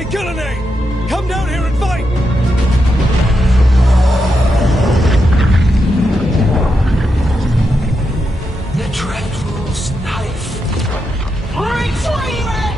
Hey, Gillenay! Come down here and fight! The Dreadwolf's knife. Retrieve it!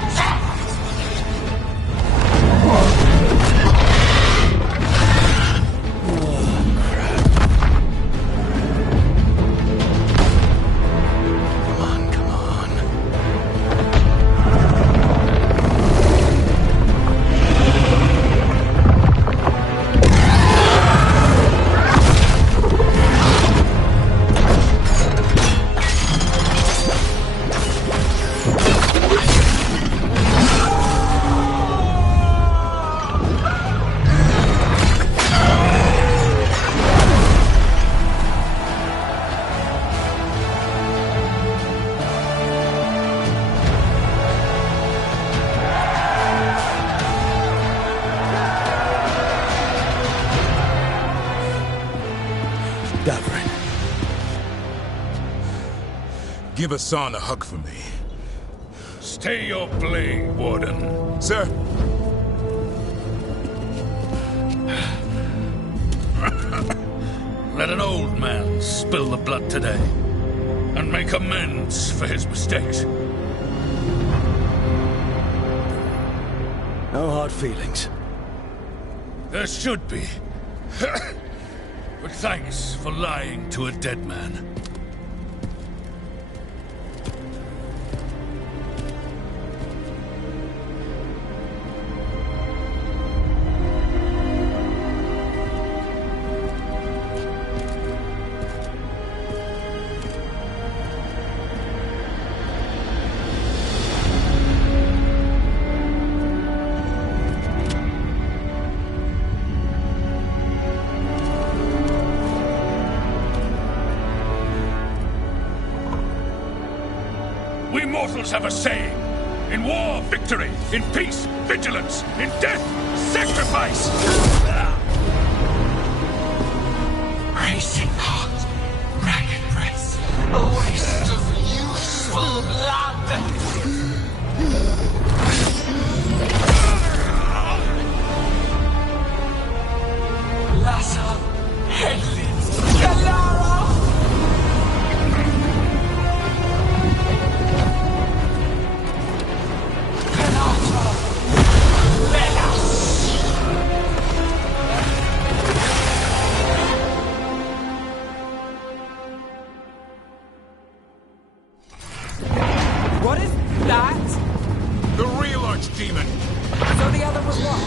Give Hassan a hug for me. Stay your blade, Warden. Sir. Let an old man spill the blood today, and make amends for his mistakes. No hard feelings. There should be. But thanks for lying to a dead man. We mortals have a saying. In war, victory. In peace, vigilance. In death, sacrifice. Racing heart, ragged breath, a waste of useful blood. Lassa, headless, Galara. What is that? The real archdemon. So the other was what?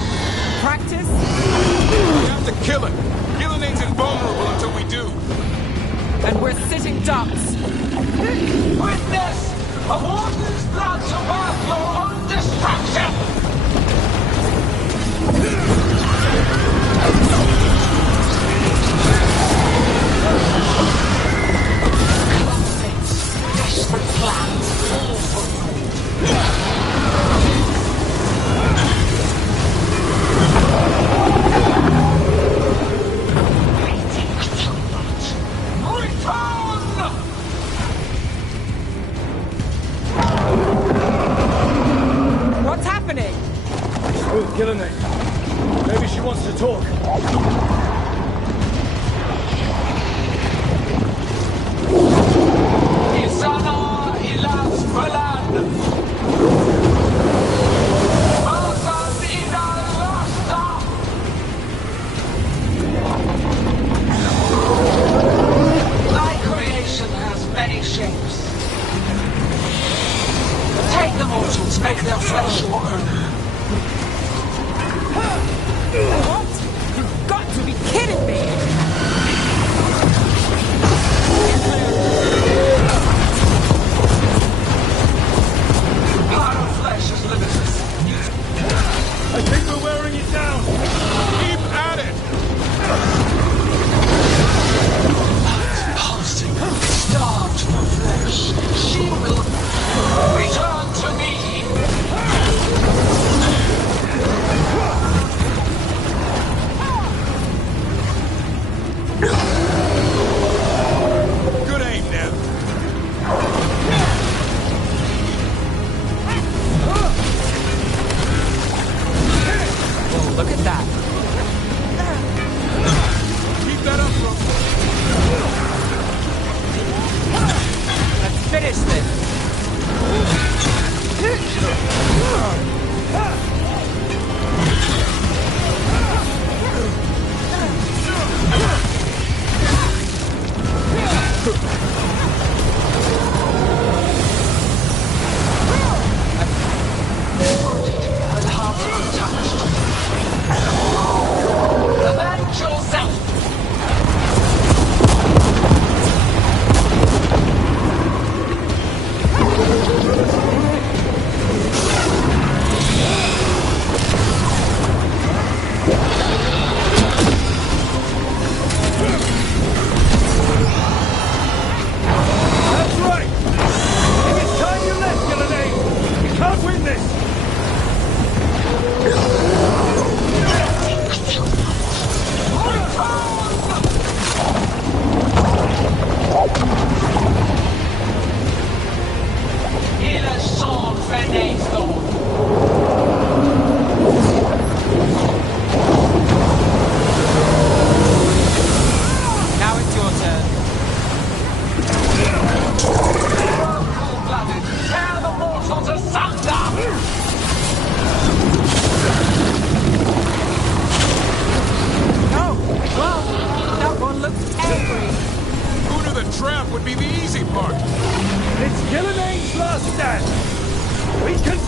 Practice? We have to kill him. Gillenay's invulnerable until we do. And we're sitting ducks. Witness a warden's blood to birth your own destruction! Desperate plans fall for What's happening? Gillenay. enough would be the easy part. It's Gillenay's last stand! We can...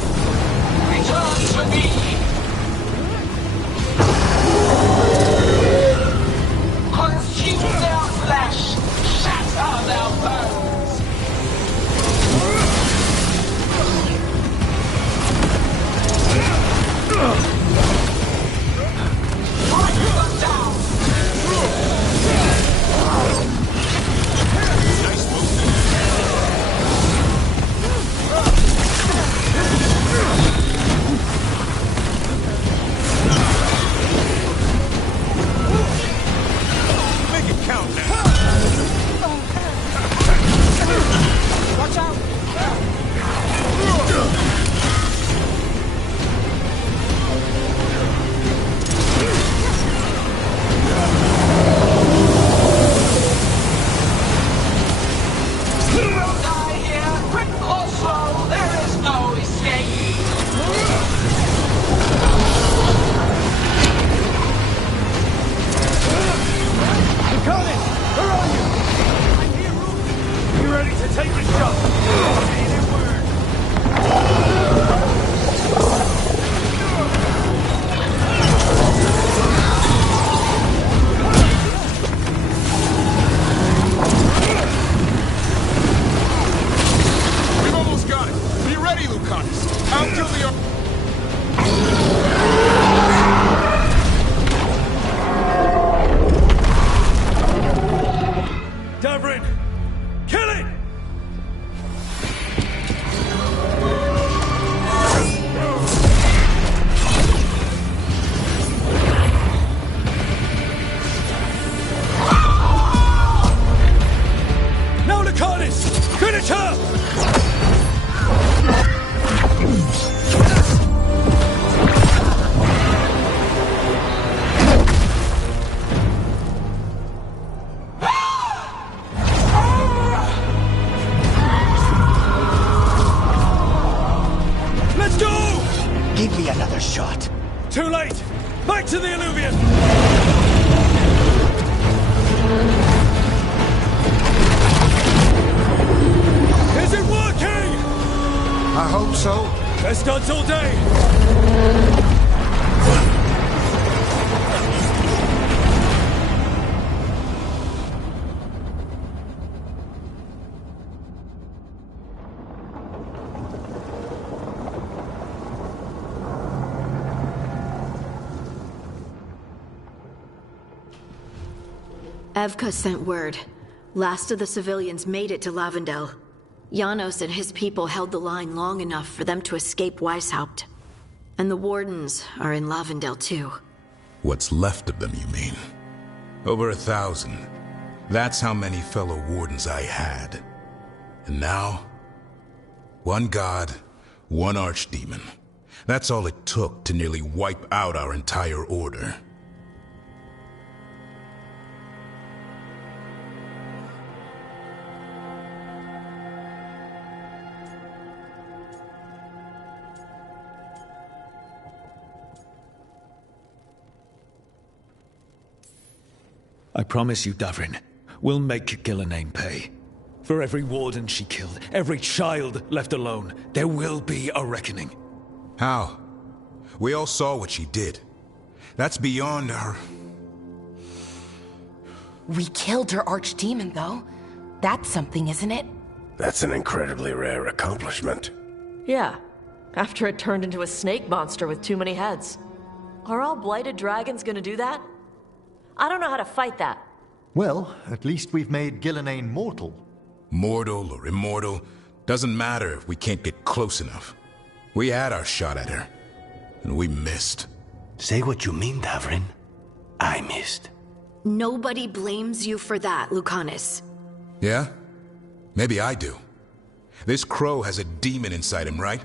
Return to me! Consume their flesh! Shatter their bones! Break them down! Nice move. Make it count now. Watch out! We'll die here, quick or slow, there is no escape! Colin! Where are you? I'm here, Rook. You ready to take the shot? Say the word. We've almost got it. Be ready, Lucanus. I'll kill the... Davrin! Kill it! Now Lucanus! Finish her! Let's go! Give me another shot. Too late! Back to the Illuvian! Is it working? I hope so. Best odds all day! Evka sent word. Last of the civilians made it to Lavendel. Janos and his people held the line long enough for them to escape Weishaupt. And the Wardens are in Lavendel too. What's left of them, you mean? Over 1,000. That's how many fellow Wardens I had. And now? One god, one archdemon. That's all it took to nearly wipe out our entire order. I promise you, Davrin, we'll make Gillenay pay. For every warden she killed, every child left alone, there will be a reckoning. How? We all saw what she did. That's beyond her... We killed her archdemon, though. That's something, isn't it? That's an incredibly rare accomplishment. Yeah, after it turned into a snake monster with too many heads. Are all blighted dragons gonna do that? I don't know how to fight that. Well, at least we've made Gillenay mortal. Mortal or immortal, doesn't matter if we can't get close enough. We had our shot at her, and we missed. Say what you mean, Davrin. I missed. Nobody blames you for that, Lucanus. Yeah? Maybe I do. This crow has a demon inside him, right?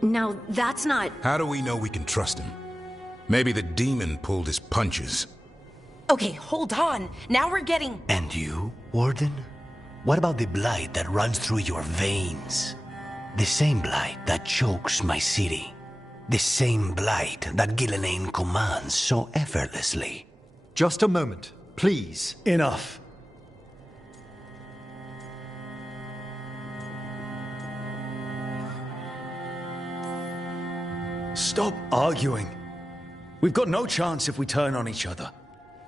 Now, that's not... How do we know we can trust him? Maybe the demon pulled his punches. Okay, hold on. Now we're getting... And you, Warden? What about the blight that runs through your veins? The same blight that chokes my city. The same blight that Gillenay commands so effortlessly. Just a moment, please. Enough. Stop arguing. We've got no chance if we turn on each other.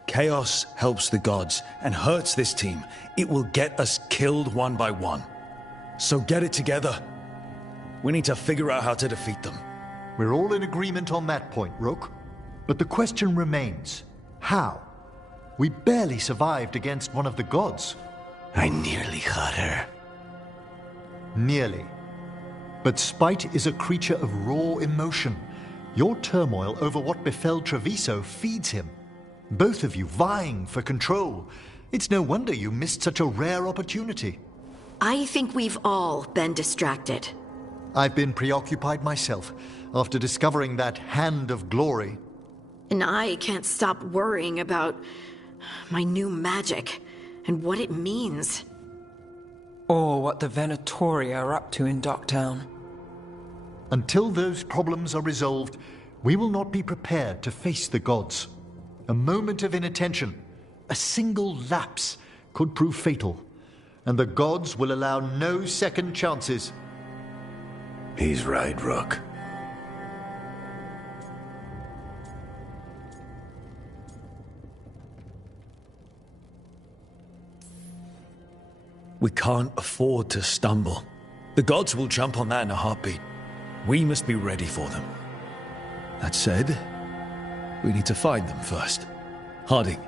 Chaos helps the gods and hurts this team. It will get us killed one by one. So get it together. We need to figure out how to defeat them. We're all in agreement on that point, Rook. But the question remains, how? We barely survived against one of the gods. I nearly had her. Nearly. But spite is a creature of raw emotion. Your turmoil over what befell Treviso feeds him. Both of you vying for control. It's no wonder you missed such a rare opportunity. I think we've all been distracted. I've been preoccupied myself after discovering that hand of glory. And I can't stop worrying about my new magic and what it means. Or what the Venatori are up to in Docktown. Until those problems are resolved, we will not be prepared to face the gods. A moment of inattention, a single lapse, could prove fatal, and the gods will allow no second chances. He's right, Rook. We can't afford to stumble. The gods will jump on that in a heartbeat. We must be ready for them. That said, we need to find them first. Harding,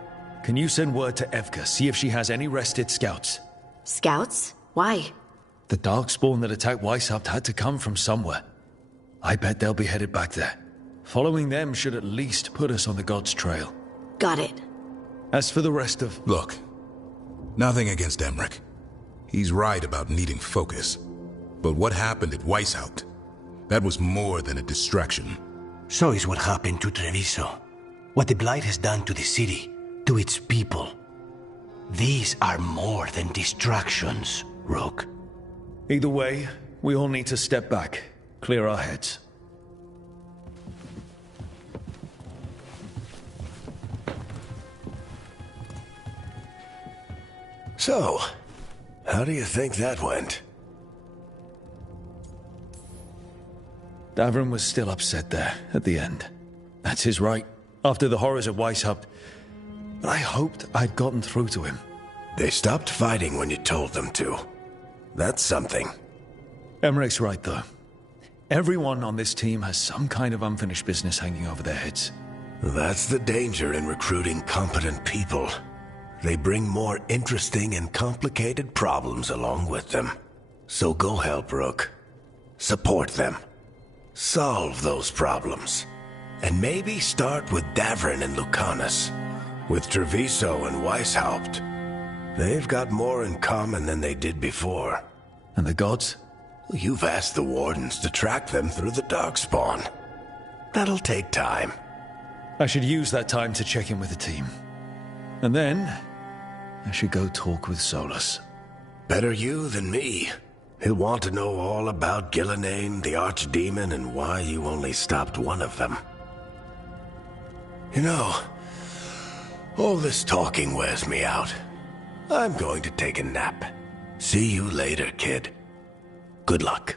can you send word to Evka, see if she has any rested scouts? Scouts? Why? The Darkspawn that attacked Weishaupt had to come from somewhere. I bet they'll be headed back there. Following them should at least put us on the gods' trail. Got it. As for the rest of... Look, nothing against Emmerich. He's right about needing focus. But what happened at Weishaupt? That was more than a distraction. So is what happened to Treviso. What the Blight has done to the city, to its people. These are more than distractions, Rook. Either way, we all need to step back, clear our heads. So, how do you think that went? Davrin was still upset there, at the end. That's his right, after the horrors of Weishaupt. But I hoped I'd gotten through to him. They stopped fighting when you told them to. That's something. Emmerich's right, though. Everyone on this team has some kind of unfinished business hanging over their heads. That's the danger in recruiting competent people. They bring more interesting and complicated problems along with them. So go help, Rook. Support them. Solve those problems. And maybe start with Davrin and Lucanus. With Treviso and Weishaupt. They've got more in common than they did before. And the gods? You've asked the Wardens to track them through the Darkspawn. That'll take time. I should use that time to check in with the team. And then, I should go talk with Solus. Better you than me. He'll want to know all about Gillenane, the Archdemon, and why you only stopped one of them. You know, all this talking wears me out. I'm going to take a nap. See you later, kid. Good luck.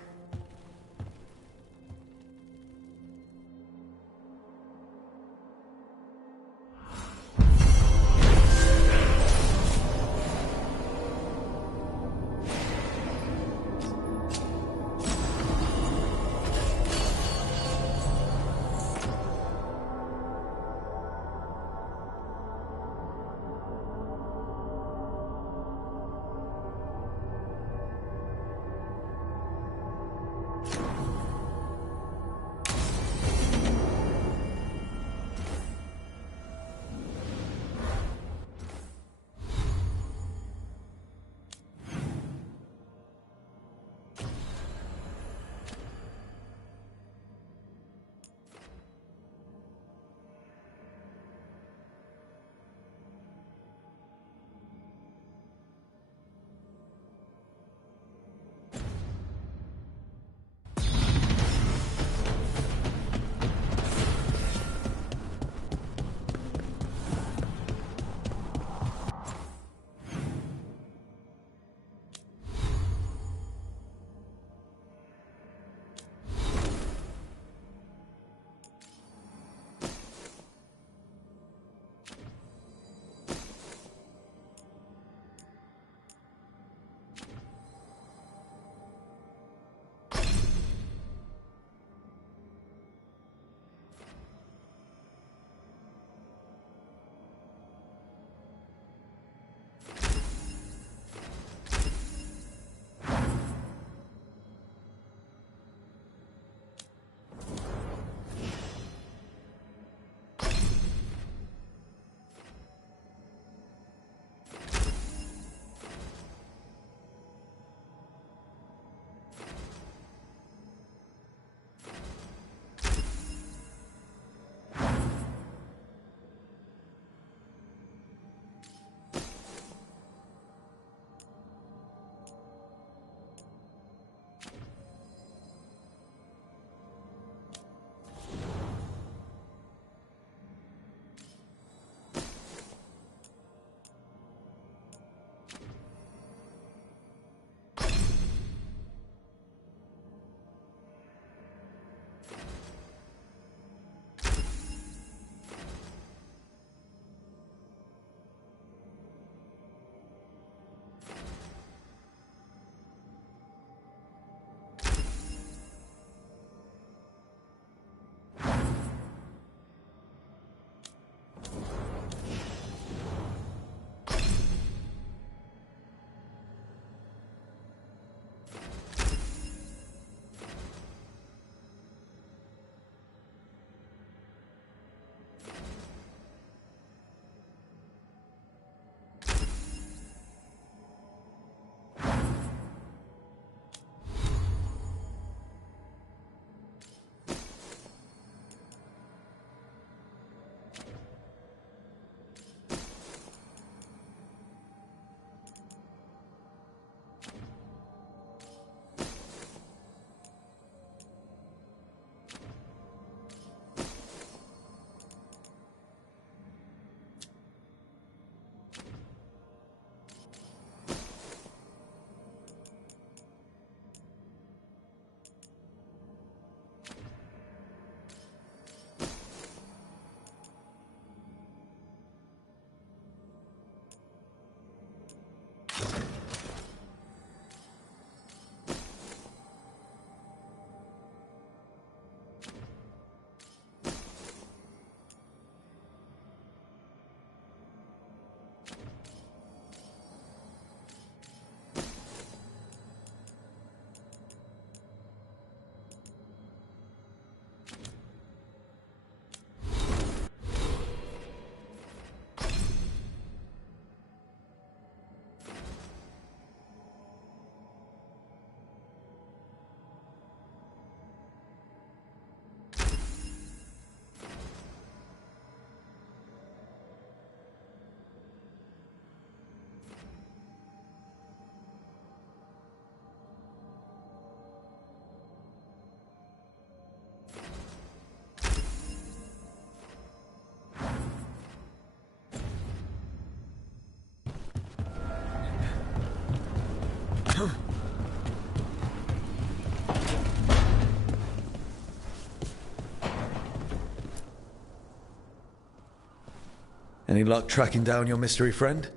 Any luck tracking down your mystery friend?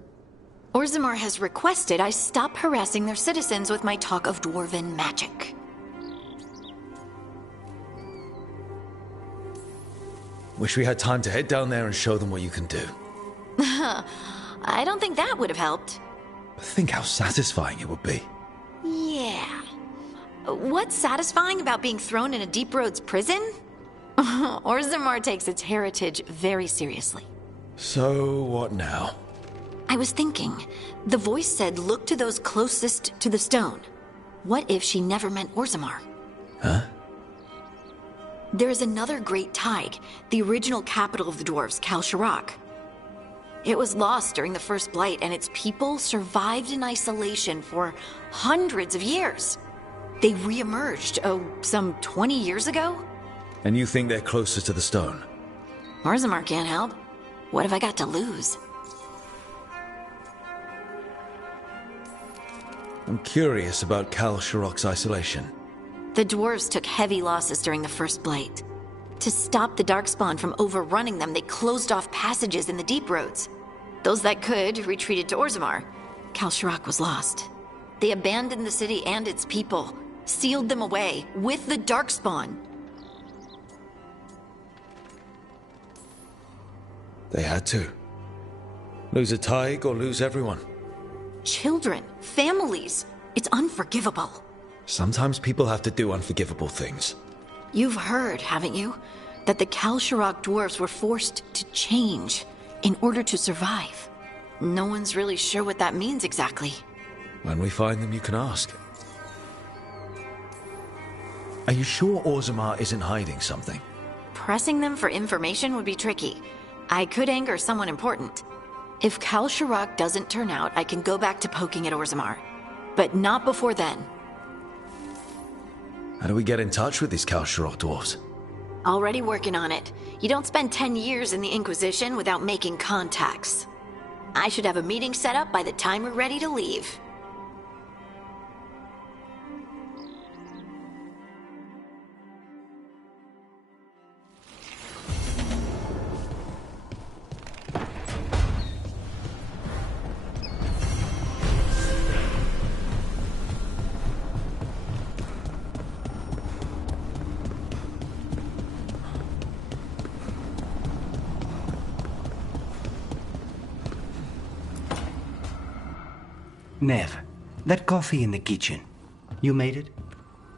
Orzammar has requested I stop harassing their citizens with my talk of dwarven magic. Wish we had time to head down there and show them what you can do. I don't think that would have helped. Think how satisfying it would be. Yeah. What's satisfying about being thrown in a Deep Roads prison? Orzammar takes its heritage very seriously. So, what now? I was thinking, the voice said look to those closest to the stone. What if she never meant Orzammar? Huh? There is another great Tig, the original capital of the dwarves, Kalsharak. It was lost during the First Blight, and its people survived in isolation for hundreds of years. They re-emerged, some 20 years ago? And you think they're closest to the stone? Orzammar can't help. What have I got to lose? I'm curious about Kalsharak's isolation. The dwarves took heavy losses during the First Blight. To stop the Darkspawn from overrunning them, they closed off passages in the Deep Roads. Those that could retreated to Orzammar. Kalsharak was lost. They abandoned the city and its people, sealed them away with the Darkspawn. They had to. Lose a Tig or lose everyone. Children, families. It's unforgivable. Sometimes people have to do unforgivable things. You've heard, haven't you, that the Kalsharak dwarves were forced to change in order to survive. No one's really sure what that means exactly. When we find them, you can ask. Are you sure Orzammar isn't hiding something? Pressing them for information would be tricky. I could anger someone important. If Kalsharak doesn't turn out, I can go back to poking at Orzammar. But not before then. How do we get in touch with these Kalsharak dwarves? Already working on it. You don't spend 10 years in the Inquisition without making contacts. I should have a meeting set up by the time we're ready to leave. Nev, that coffee in the kitchen, you made it?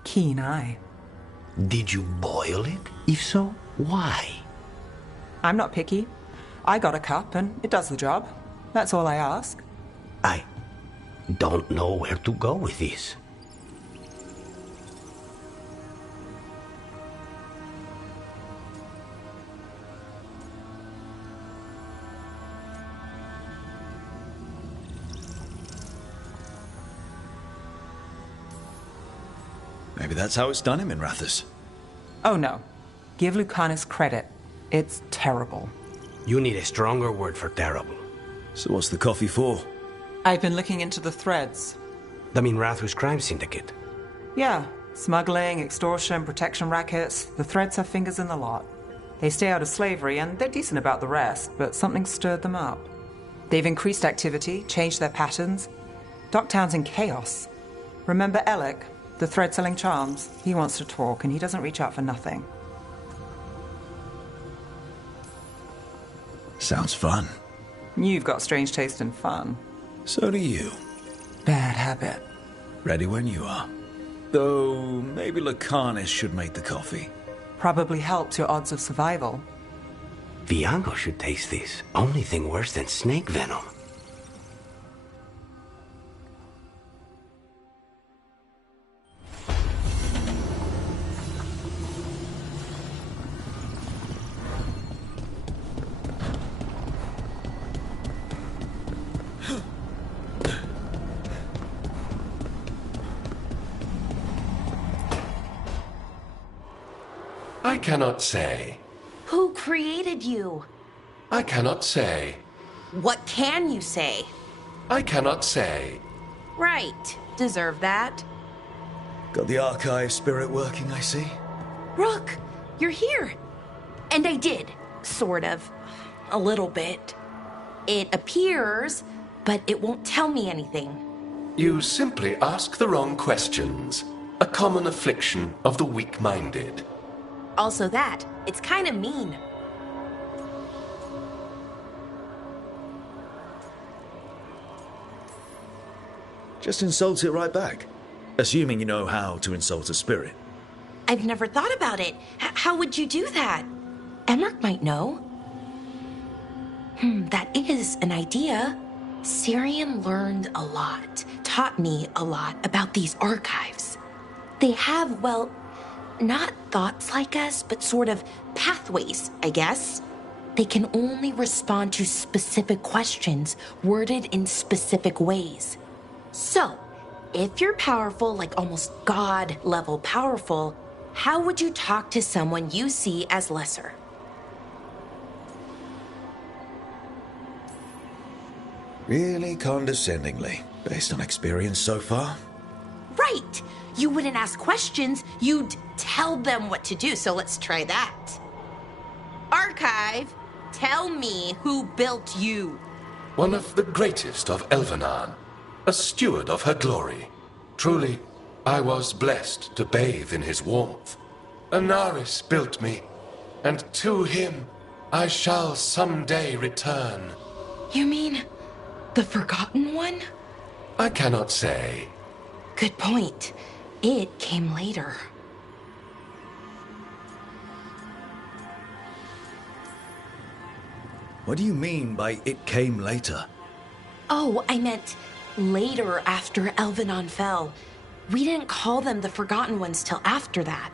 Keen eye. Did you boil it? If so, why? I'm not picky. I got a cup and it does the job. That's all I ask. I don't know where to go with this. Maybe that's how it's done him in Rathus. Oh no. Give Lucanus credit. It's terrible. You need a stronger word for terrible. So what's the coffee for? I've been looking into the threads. The Minrathus crime syndicate. Yeah. Smuggling, extortion, protection rackets. The threads have fingers in the lot. They stay out of slavery and they're decent about the rest, but something stirred them up. They've increased activity, changed their patterns. Docktown's in chaos. Remember Alec? The thread-selling charms. He wants to talk, and he doesn't reach out for nothing. Sounds fun. You've got strange taste in fun. So do you. Bad habit. Ready when you are. Though, maybe Lucanus should make the coffee. Probably helps your odds of survival. Viango should taste this. Only thing worse than snake venom. I cannot say. Who created you? I cannot say. What can you say? I cannot say. Right. deserve that. Got the archive spirit working, I see. Rook, you're here. And I did, sort of. A little bit. It appears, but it won't tell me anything. You simply ask the wrong questions. A common affliction of the weak-minded. Also that, it's kind of mean. Just insult it right back. Assuming you know how to insult a spirit. I've never thought about it. How would you do that? Emmerich might know. That is an idea. Syrian learned a lot, taught me a lot about these archives. They have, well, not thoughts like us, but sort of pathways, I guess. They can only respond to specific questions worded in specific ways. So, if you're powerful, like almost God-level powerful, how would you talk to someone you see as lesser? Really condescendingly, based on experience so far. Right! You wouldn't ask questions, you'd tell them what to do, so let's try that. Archive, tell me who built you. One of the greatest of Elvenan, a steward of her glory. Truly, I was blessed to bathe in his warmth. Anaris built me, and to him I shall someday return. You mean the Forgotten One? I cannot say. Good point. It came later. What do you mean by it came later? Oh, I meant later after Elvenon fell. We didn't call them the Forgotten Ones till after that.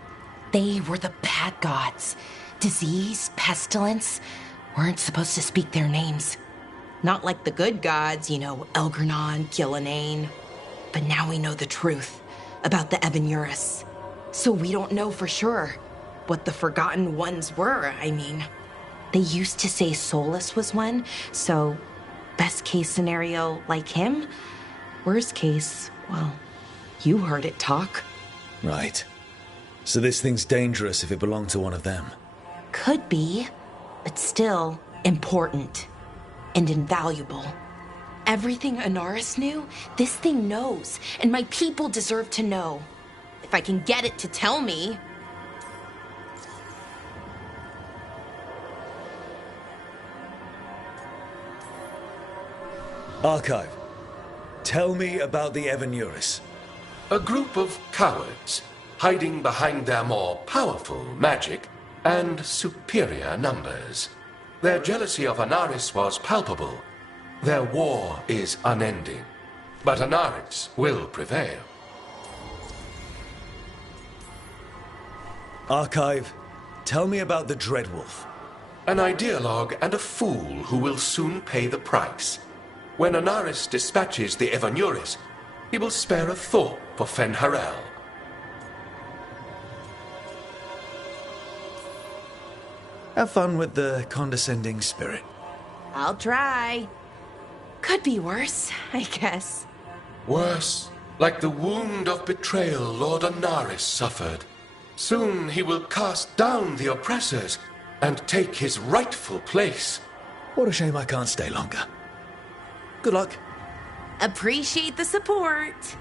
They were the bad gods. Disease, pestilence, weren't supposed to speak their names. Not like the good gods, you know, Elgernon, Gillenane. But now we know the truth about the Evanurus. So we don't know for sure what the Forgotten Ones were, I mean. They used to say Solus was one, so best case scenario like him. Worst case, well, you heard it talk. Right. So this thing's dangerous if it belonged to one of them. Could be, but still important and invaluable. Everything Anaris knew, this thing knows, and my people deserve to know. If I can get it to tell me. Archive, tell me about the Evanurus. A group of cowards, hiding behind their more powerful magic and superior numbers. Their jealousy of Anaris was palpable. Their war is unending, but Anaris will prevail. Archive, tell me about the Dreadwolf. An ideologue and a fool who will soon pay the price. When Anaris dispatches the Evanurus, he will spare a thought for Fen'Harel. Have fun with the condescending spirit. I'll try. Could be worse, I guess. Worse, like the wound of betrayal Lord Anaris suffered. Soon he will cast down the oppressors and take his rightful place. What a shame I can't stay longer. Good luck. Appreciate the support.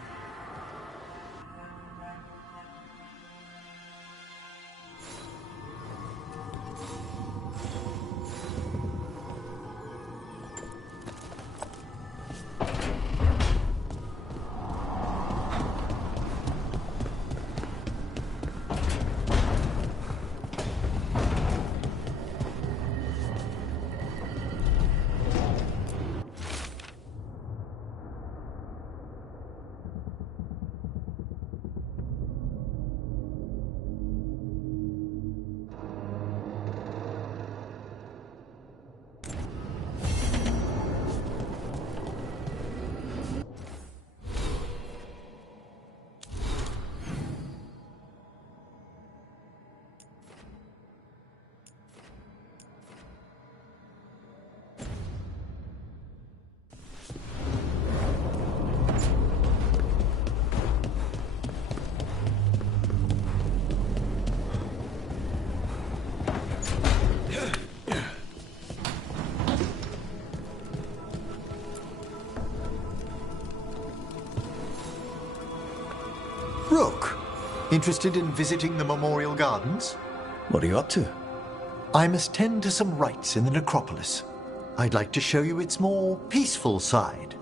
Rook, interested in visiting the Memorial Gardens? What are you up to? I must tend to some rites in the necropolis. I'd like to show you its more peaceful side.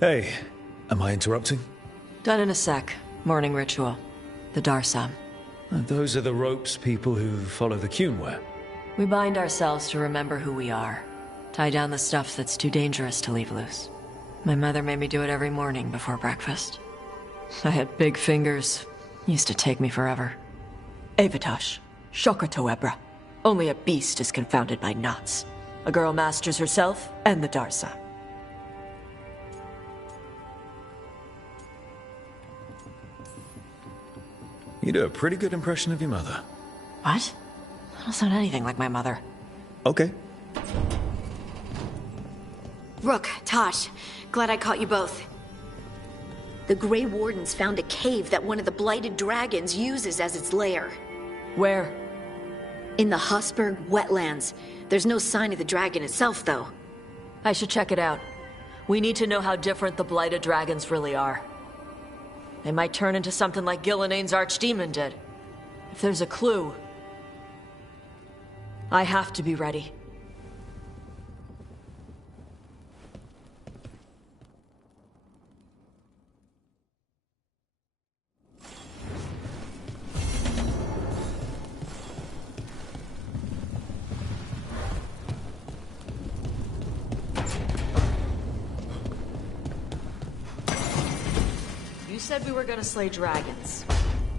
Hey, am I interrupting? Done in a sec. Morning ritual. The Darsam. Those are the ropes people who follow the Qun wear. We bind ourselves to remember who we are. Tie down the stuff that's too dangerous to leave loose. My mother made me do it every morning before breakfast. I had big fingers. Used to take me forever. Avatosh. Shokratoebra. Only a beast is confounded by knots. A girl masters herself and the Darsam. You do a pretty good impression of your mother. What? I don't sound anything like my mother. Okay. Rook, Tosh, glad I caught you both. The Grey Wardens found a cave that one of the Blighted Dragons uses as its lair. Where? In the Hussberg wetlands. There's no sign of the dragon itself, though. I should check it out. We need to know how different the Blighted Dragons really are. They might turn into something like Gillenane's archdemon did. If there's a clue, I have to be ready. You said we were gonna slay dragons.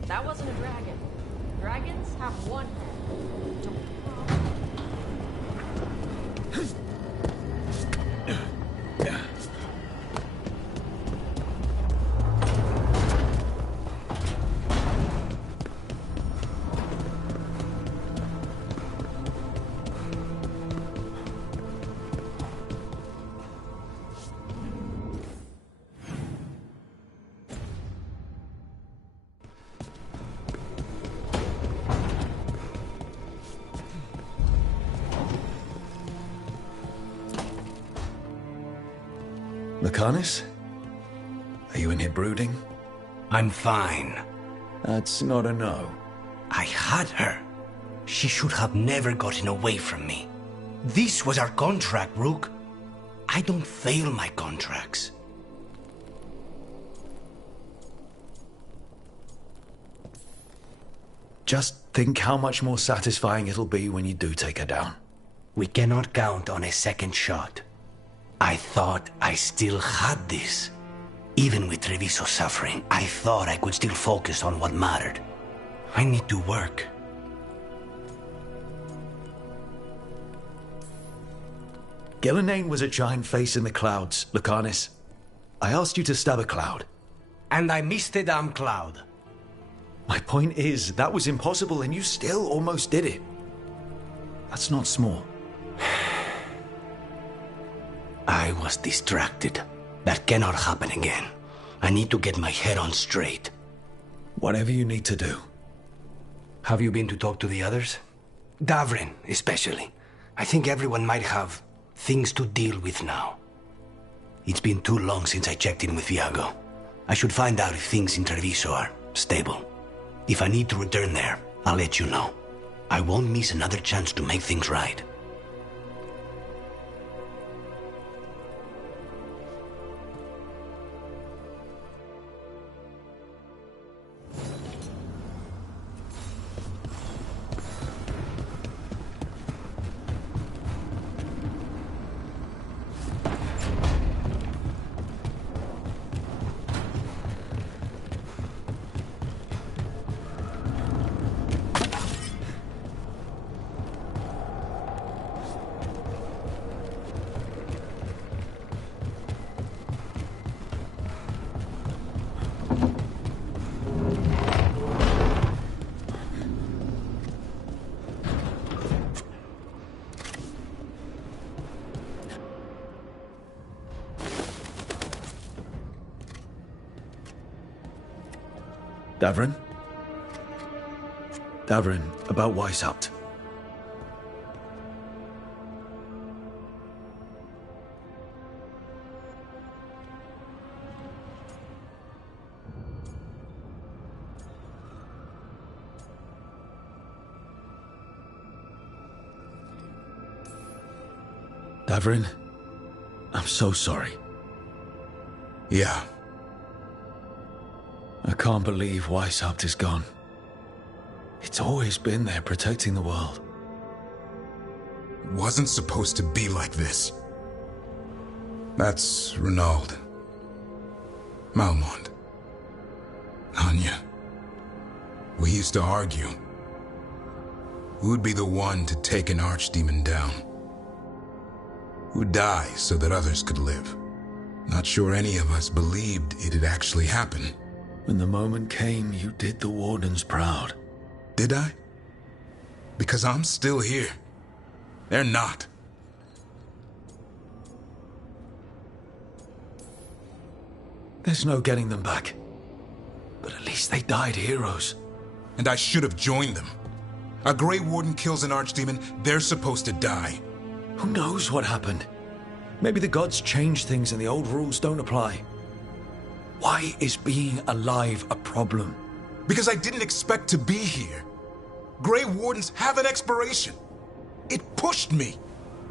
That wasn't a dragon. Dragons have one head. Don't... Lucanus? Are you in here brooding? I'm fine. That's not a no. I had her. She should have never gotten away from me. This was our contract, Rook. I don't fail my contracts. Just think how much more satisfying it'll be when you do take her down. We cannot count on a second shot. I thought I still had this. Even with Treviso suffering, I thought I could still focus on what mattered. I need to work. Gillenane was a giant face in the clouds, Lucanus. I asked you to stab a cloud. And I missed the damn cloud. My point is, that was impossible and you still almost did it. That's not small. I was distracted. That cannot happen again. I need to get my head on straight. Whatever you need to do. Have you been to talk to the others? Davrin, especially. I think everyone might have things to deal with now. It's been too long since I checked in with Viago. I should find out if things in Treviso are stable. If I need to return there, I'll let you know. I won't miss another chance to make things right. Davrin? Davrin, about Weishaupt. Davrin, I'm so sorry. Yeah. I can't believe Weishaupt is gone. It's always been there protecting the world. It wasn't supposed to be like this. That's Renaud. Malmont. Anya. We used to argue. Who'd be the one to take an archdemon down? Who'd die so that others could live? Not sure any of us believed it'd actually happen. When the moment came, you did the Wardens proud. Did I? Because I'm still here. They're not. There's no getting them back. But at least they died heroes. And I should have joined them. A Grey Warden kills an archdemon, they're supposed to die. Who knows what happened? Maybe the gods changed things and the old rules don't apply. Why is being alive a problem? Because I didn't expect to be here. Grey Wardens have an expiration. It pushed me.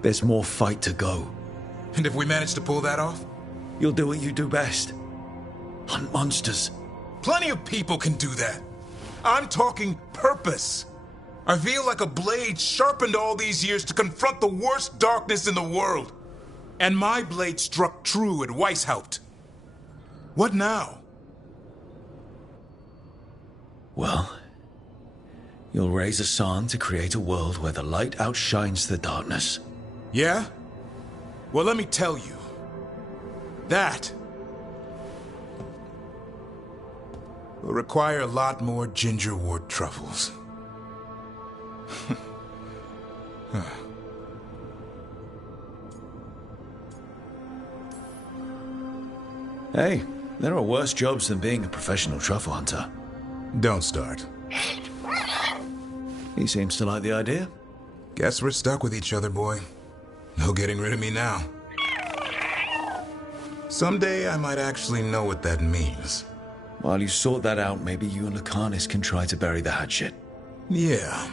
There's more fight to go. And if we manage to pull that off? You'll do what you do best. Hunt monsters. Plenty of people can do that. I'm talking purpose. I feel like a blade sharpened all these years to confront the worst darkness in the world. And my blade struck true at Weishaupt. What now? Well, you'll raise a song to create a world where the light outshines the darkness. Yeah? Well, let me tell you. That will require a lot more gingerwort truffles. Hey, there are worse jobs than being a professional truffle hunter. Don't start. He seems to like the idea. Guess we're stuck with each other, boy. No getting rid of me now. Someday I might actually know what that means. While you sort that out, maybe you and Lucanus can try to bury the hatchet. Yeah.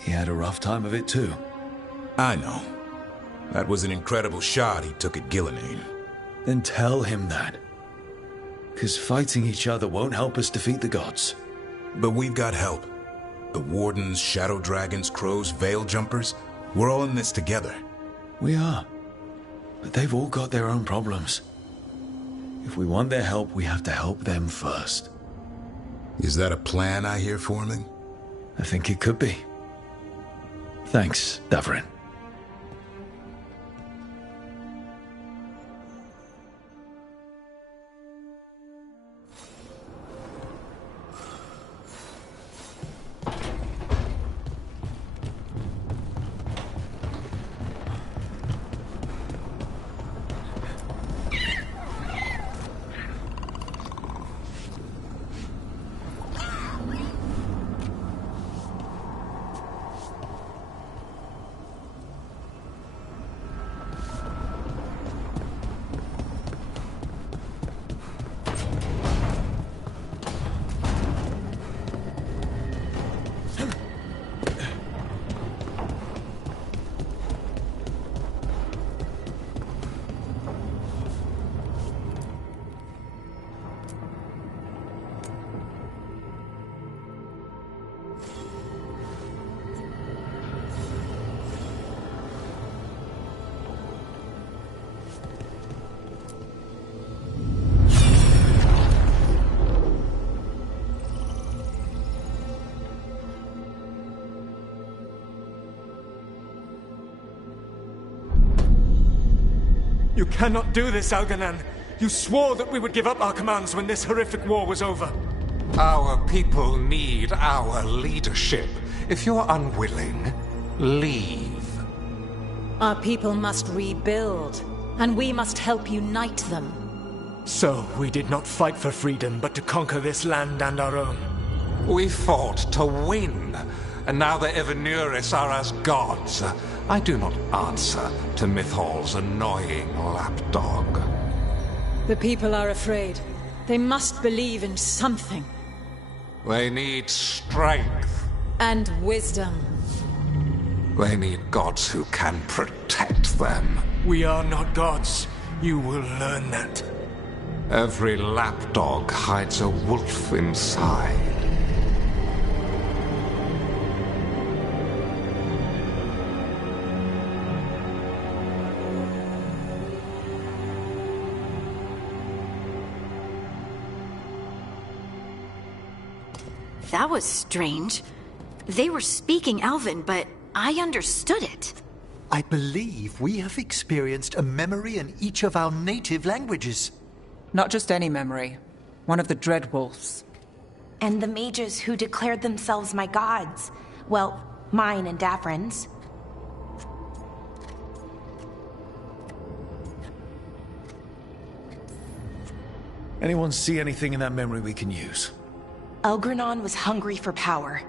He had a rough time of it too. I know. That was an incredible shot he took at Gillenane. Then tell him that. 'Cause fighting each other won't help us defeat the gods. But we've got help. The Wardens, Shadow Dragons, Crows, Veil Jumpers, we're all in this together. We are. But they've all got their own problems. If we want their help, we have to help them first. Is that a plan I hear forming? I think it could be. Thanks, Davrin. You cannot do this, Algernon. You swore that we would give up our commands when this horrific war was over. Our people need our leadership. If you're unwilling, leave. Our people must rebuild, and we must help unite them. So we did not fight for freedom, but to conquer this land and our own. We fought to win, and now the Evenuris are as gods. I do not answer to Mythal's annoying lapdog. The people are afraid. They must believe in something. They need strength. And wisdom. They need gods who can protect them. We are not gods. You will learn that. Every lapdog hides a wolf inside. That was strange. They were speaking Elven, but I understood it. I believe we have experienced a memory in each of our native languages. Not just any memory. One of the Dreadwolves. And the mages who declared themselves my gods. Well, mine and Davrin's. Anyone see anything in that memory we can use? Elgranon was hungry for power.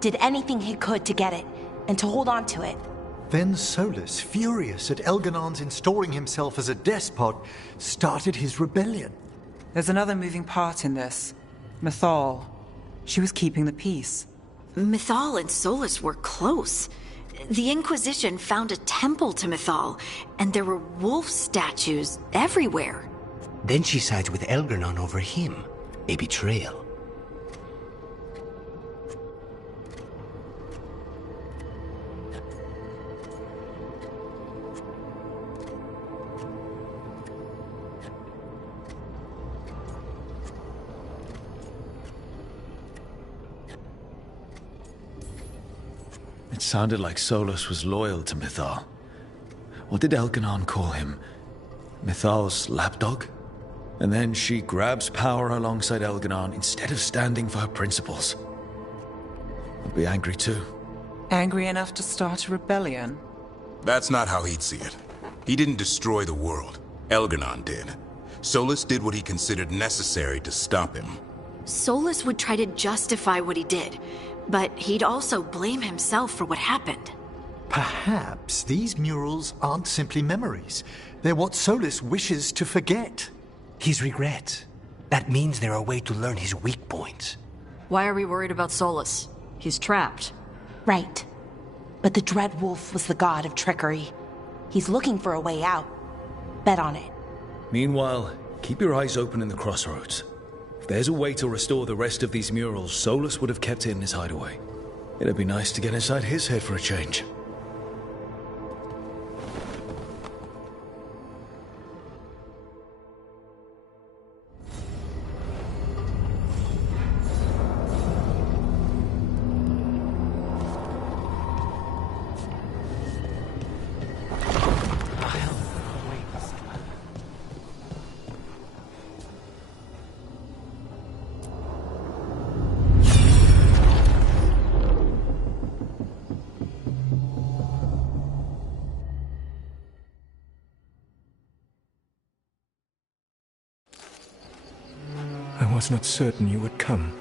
Did anything he could to get it, and to hold on to it. Then Solus, furious at Elganon's installing himself as a despot, started his rebellion. There's another moving part in this. Mythal. She was keeping the peace. Mythal and Solus were close. The Inquisition found a temple to Mythal, and there were wolf statues everywhere. Then she sides with Elgranon over him. A betrayal. It sounded like Solus was loyal to Mythal. What did Elganon call him? Mythal's lapdog? And then she grabs power alongside Elganon instead of standing for her principles. I'd be angry too. Angry enough to start a rebellion? That's not how he'd see it. He didn't destroy the world. Elganon did. Solus did what he considered necessary to stop him. Solus would try to justify what he did, but he'd also blame himself for what happened. Perhaps these murals aren't simply memories. They're what Solus wishes to forget. His regrets. That means they're a way to learn his weak points. Why are we worried about Solus? He's trapped. Right. But the Dreadwolf was the god of trickery. He's looking for a way out. Bet on it. Meanwhile, keep your eyes open in the crossroads. If there's a way to restore the rest of these murals, Solus would have kept it in his hideaway. It'd be nice to get inside his head for a change. I was not certain you would come.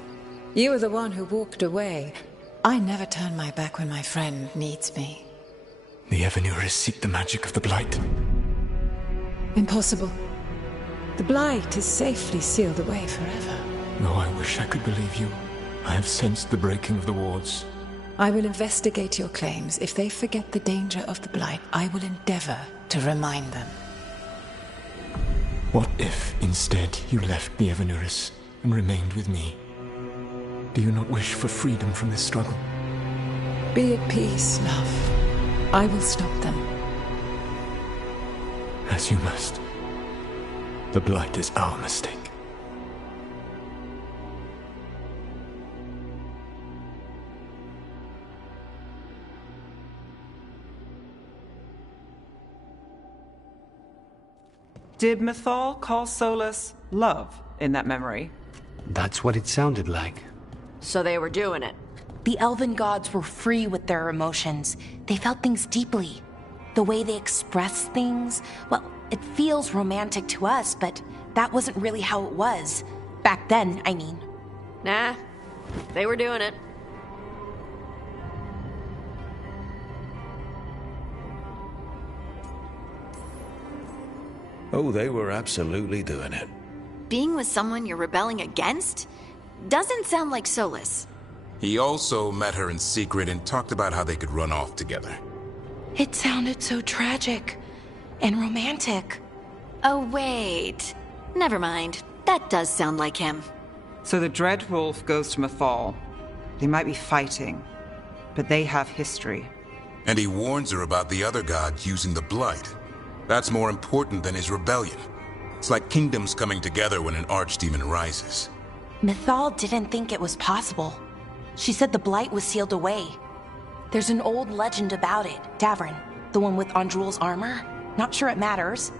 You were the one who walked away. I never turn my back when my friend needs me. The Evenuris seek the magic of the Blight. Impossible. The Blight is safely sealed away forever. Though I wish I could believe you. I have sensed the breaking of the wards. I will investigate your claims. If they forget the danger of the Blight, I will endeavor to remind them. What if, instead, you left the Evenuris and remained with me? Do you not wish for freedom from this struggle? Be at peace, love. I will stop them. As you must. The Blight is our mistake. Did Mythal call Solus love in that memory? That's what it sounded like. So they were doing it. The elven gods were free with their emotions. They felt things deeply. The way they express things, well, it feels romantic to us, but that wasn't really how it was. Back then, I mean. Nah, they were doing it. Oh, they were absolutely doing it. Being with someone you're rebelling against? Doesn't sound like Solus. He also met her in secret and talked about how they could run off together. It sounded so tragic and romantic. Oh, wait. Never mind. That does sound like him. So the Dread Wolf goes to Mythal. They might be fighting, but they have history. And he warns her about the other gods using the Blight. That's more important than his rebellion. It's like kingdoms coming together when an archdemon rises. Mythal didn't think it was possible. She said the Blight was sealed away. There's an old legend about it. Davrin, the one with Andrul's armor. Not sure it matters.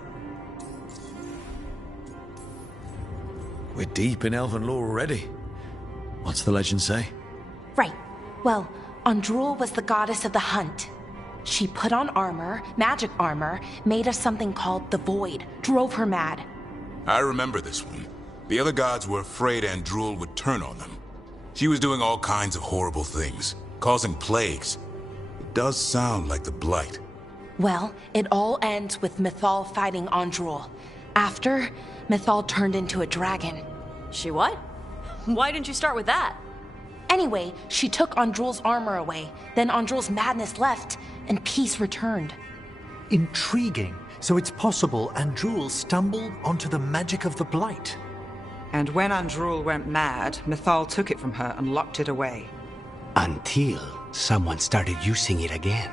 We're deep in elven lore already. What's the legend say? Right. Well, Andrul was the goddess of the hunt. She put on armor, magic armor, made of something called the Void, drove her mad. I remember this one. The other gods were afraid Andrul would turn on them. She was doing all kinds of horrible things, causing plagues. It does sound like the Blight. Well, it all ends with Mythal fighting Andrul. After, Mythal turned into a dragon. She what? Why didn't you start with that? Anyway, she took Andrul's armor away. Then Andrul's madness left, and peace returned. Intriguing. So it's possible Andrul stumbled onto the magic of the Blight. And when Andrul went mad, Mythal took it from her and locked it away. Until someone started using it again.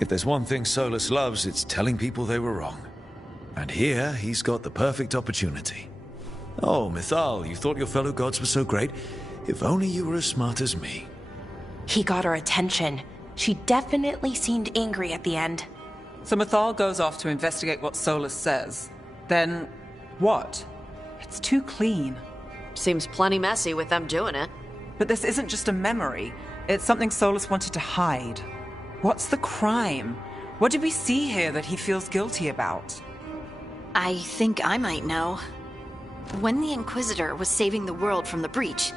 If there's one thing Solus loves, it's telling people they were wrong. And here, he's got the perfect opportunity. Oh, Mythal, you thought your fellow gods were so great? If only you were as smart as me. He got her attention. She definitely seemed angry at the end. So Mythal goes off to investigate what Solus says. Then, what? It's too clean. Seems plenty messy with them doing it. But this isn't just a memory. It's something Solus wanted to hide. What's the crime? What did we see here that he feels guilty about? I think I might know. When the Inquisitor was saving the world from the breach,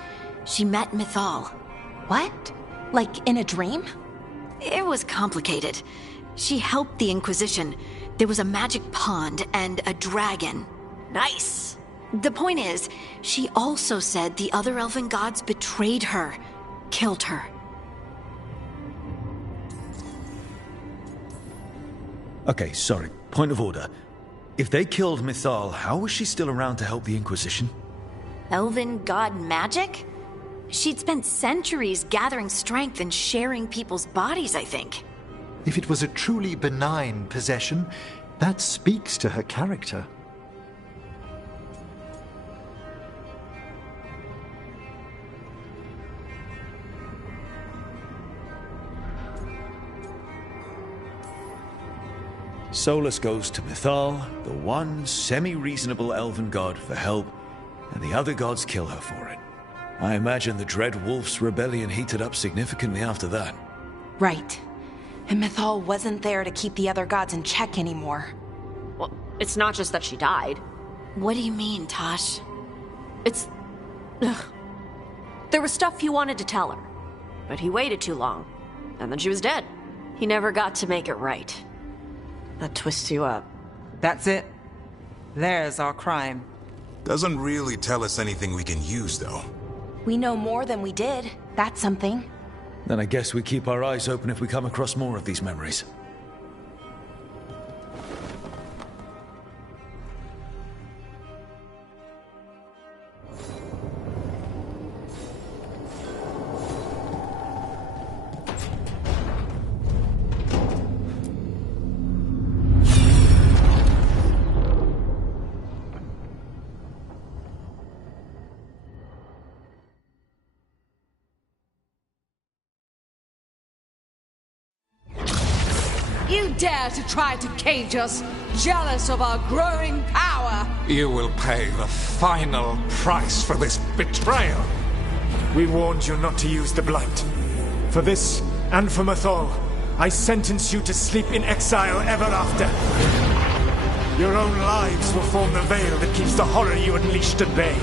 she met Mythal. What? Like in a dream? It was complicated. She helped the Inquisition. There was a magic pond and a dragon. Nice! The point is, she also said the other elven gods betrayed her, killed her. Okay, sorry. Point of order. If they killed Mythal, how was she still around to help the Inquisition? Elven god magic? She'd spent centuries gathering strength and sharing people's bodies, I think. If it was a truly benign possession, that speaks to her character. Solus goes to Mythal, the one semi-reasonable elven god, for help, and the other gods kill her for it. I imagine the Dread Wolf's rebellion heated up significantly after that. Right. And Mythal wasn't there to keep the other gods in check anymore. Well, it's not just that she died. What do you mean, Tosh? It's... Ugh. There was stuff he wanted to tell her, but he waited too long, and then she was dead. He never got to make it right. That twists you up. That's it. There's our crime. Doesn't really tell us anything we can use, though. We know more than we did. That's something. Then I guess we keep our eyes open if we come across more of these memories. You dare to try to cage us, jealous of our growing power! You will pay the final price for this betrayal. We warned you not to use the Blight. For this, and for Mythal, I sentence you to sleep in exile ever after. Your own lives will form the veil that keeps the horror you unleashed at bay.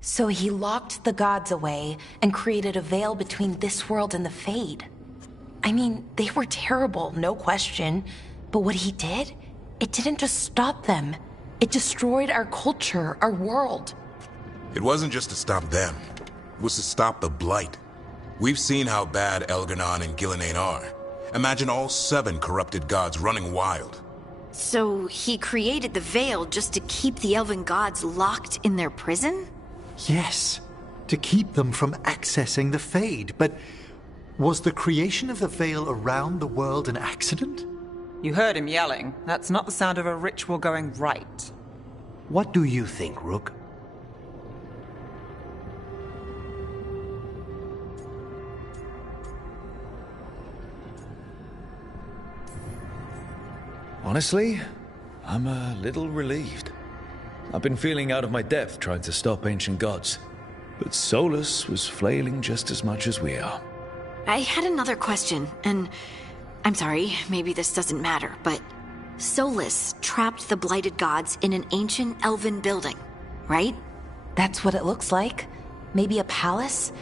So he locked the gods away and created a veil between this world and the Fade. I mean, they were terrible, no question. But what he did, it didn't just stop them. It destroyed our culture, our world. It wasn't just to stop them. It was to stop the Blight. We've seen how bad Elganon and Gillenane are. Imagine all 7 corrupted gods running wild. So he created the veil just to keep the elven gods locked in their prison? Yes, to keep them from accessing the Fade. But was the creation of the veil around the world an accident? You heard him yelling. That's not the sound of a ritual going right. What do you think, Rook? Honestly, I'm a little relieved. I've been feeling out of my depth trying to stop ancient gods, but Solus was flailing just as much as we are. I had another question, and I'm sorry, maybe this doesn't matter, but Solus trapped the blighted gods in an ancient elven building, right? That's what it looks like. Maybe a palace?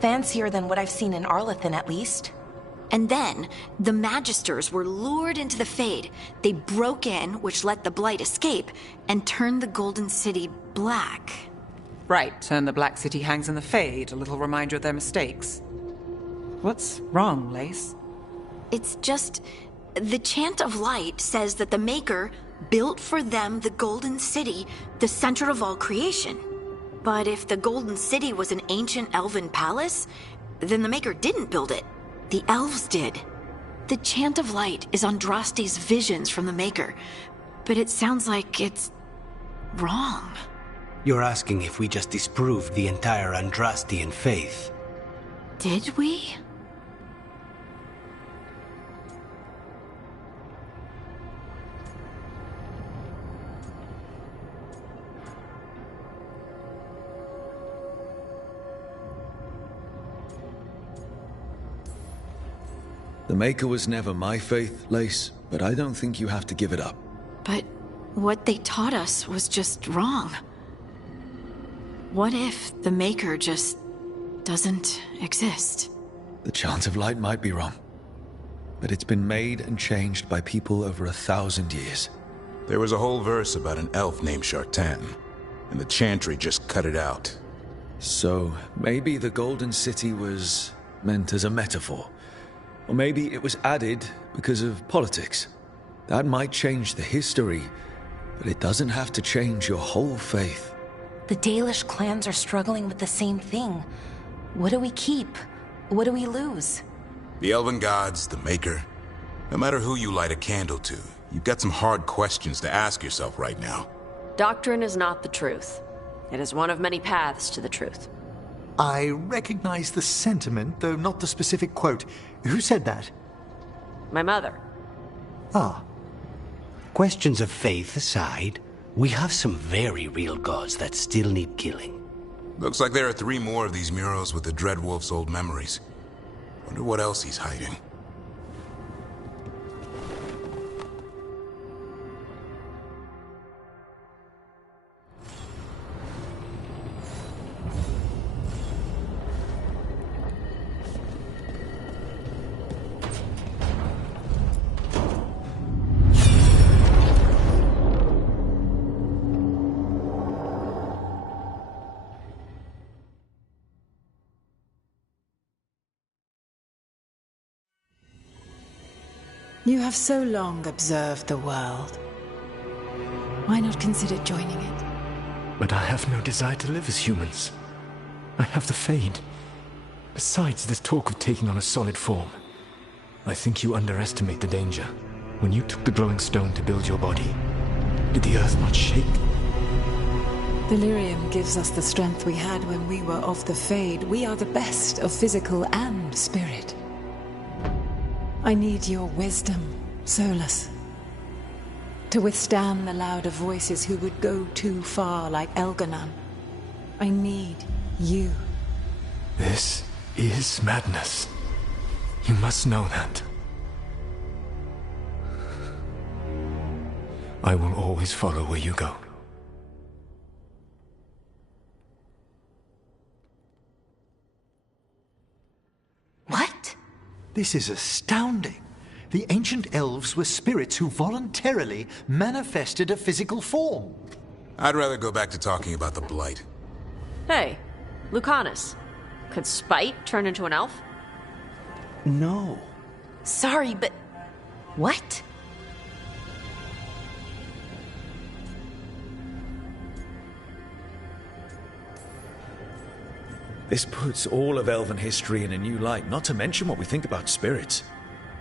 Fancier than what I've seen in Arlethan, at least. And then, the Magisters were lured into the Fade. They broke in, which let the Blight escape, and turned the Golden City black. Right, and the Black City hangs in the Fade, a little reminder of their mistakes. What's wrong, Lace? It's just... the Chant of Light says that the Maker built for them the Golden City, the center of all creation. But if the Golden City was an ancient elven palace, then the Maker didn't build it. The elves did. The Chant of Light is Andraste's visions from the Maker, but it sounds like it's wrong. You're asking if we just disproved the entire Andrastian faith. Did we? The Maker was never my faith, Lace, but I don't think you have to give it up. But what they taught us was just wrong. What if the Maker just doesn't exist? The Chant of Light might be wrong, but it's been made and changed by people over 1,000 years. There was a whole verse about an elf named Shartan, and the Chantry just cut it out. So maybe the Golden City was meant as a metaphor. Or maybe it was added because of politics. That might change the history, but it doesn't have to change your whole faith. The Dalish clans are struggling with the same thing. What do we keep? What do we lose? The Elven Gods, the Maker. No matter who you light a candle to, you've got some hard questions to ask yourself right now. Doctrine is not the truth. It is one of many paths to the truth. I recognize the sentiment, though not the specific quote. Who said that? My mother. Ah. Questions of faith aside, we have some very real gods that still need killing. Looks like there are 3 more of these murals with the Dreadwolf's old memories. Wonder what else he's hiding. You have so long observed the world. Why not consider joining it? But I have no desire to live as humans. I have the Fade. Besides, there's talk of taking on a solid form. I think you underestimate the danger. When you took the glowing stone to build your body, did the earth not shake? Delirium gives us the strength we had when we were of the Fade. We are the best of physical and spirit. I need your wisdom, Solus, to withstand the louder voices who would go too far like Elganon. I need you. This is madness. You must know that. I will always follow where you go. What? This is astounding. The ancient elves were spirits who voluntarily manifested a physical form. I'd rather go back to talking about the Blight. Hey, Lucanus. Could Spite turn into an elf? No. Sorry, but... what? This puts all of elven history in a new light, not to mention what we think about spirits.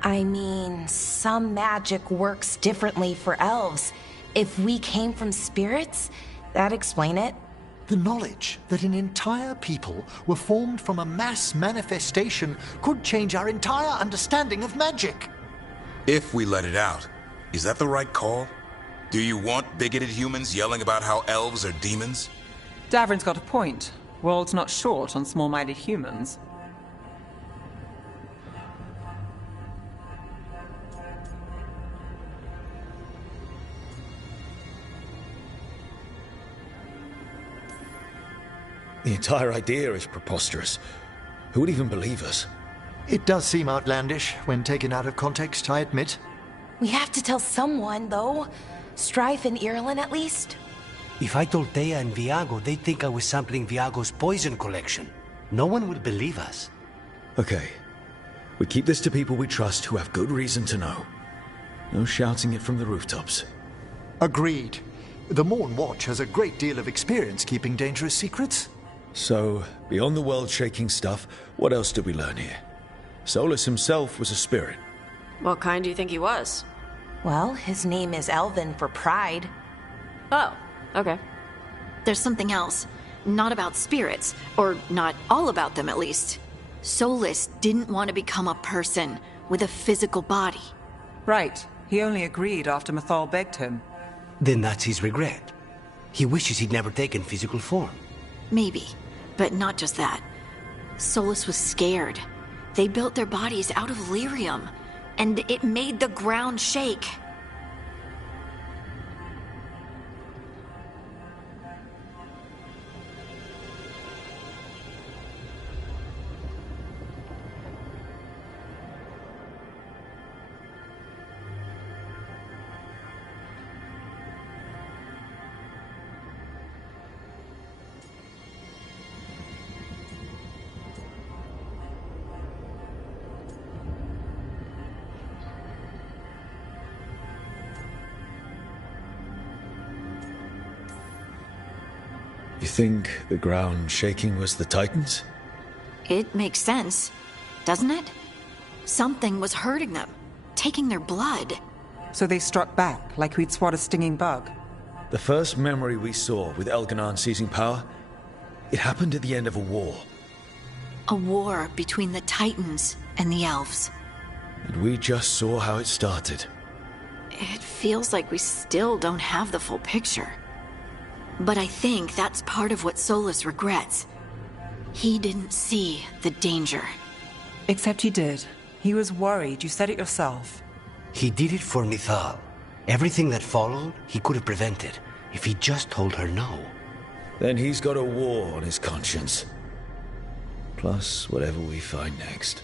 I mean, some magic works differently for elves. If we came from spirits, that'd explain it. The knowledge that an entire people were formed from a mass manifestation could change our entire understanding of magic. If we let it out, is that the right call? Do you want bigoted humans yelling about how elves are demons? Davrin's got a point. World's not short on small-minded humans. The entire idea is preposterous. Who would even believe us? It does seem outlandish when taken out of context, I admit. We have to tell someone, though. Strife and Irulan, at least. If I told Thea and Viago, they'd think I was sampling Viago's poison collection. No one would believe us. Okay. We keep this to people we trust who have good reason to know. No shouting it from the rooftops. Agreed. The Morn Watch has a great deal of experience keeping dangerous secrets. So, beyond the world-shaking stuff, what else did we learn here? Solus himself was a spirit. What kind do you think he was? Well, his name is Elven for pride. Oh, okay. There's something else. Not about spirits, or not all about them at least. Solus didn't want to become a person with a physical body. Right. He only agreed after Mathal begged him. Then that's his regret. He wishes he'd never taken physical form. Maybe, but not just that. Solus was scared. They built their bodies out of lyrium, and it made the ground shake. You think the ground shaking was the Titans? It makes sense, doesn't it? Something was hurting them, taking their blood. So they struck back, like we'd swat a stinging bug. The first memory we saw with Elganon seizing power, it happened at the end of a war. A war between the Titans and the Elves. And we just saw how it started. It feels like we still don't have the full picture. But I think that's part of what Solus regrets. He didn't see the danger. Except he did. He was worried, you said it yourself. He did it for Mithal. Everything that followed, he could have prevented, if he just told her no. Then he's got a war on his conscience. Plus, whatever we find next.